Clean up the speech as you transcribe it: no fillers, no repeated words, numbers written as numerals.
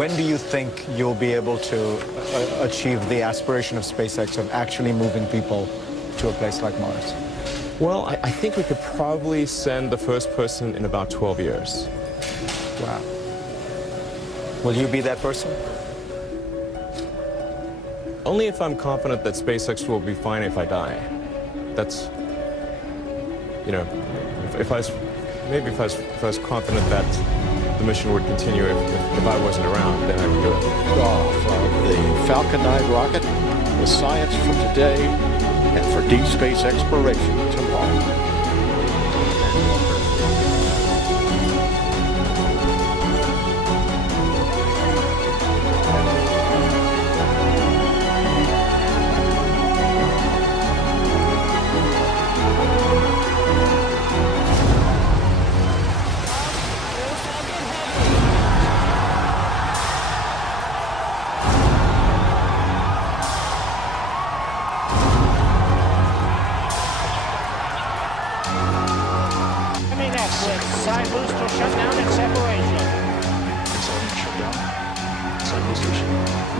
when do you think you'll be able to achieve the aspiration of SpaceX of actually moving people to a place like Mars? Well, I think we could probably send the first person in about 12 years. Wow. Will you be that person? Only if I'm confident that SpaceX will be fine if I die. That's, you know, if I was confident that the mission would continue if I wasn't around, then I would do it. Off of the Falcon 9 rocket, the science for today and for deep space exploration tomorrow. Side booster shutdown and separation. Side shutdown. Side booster.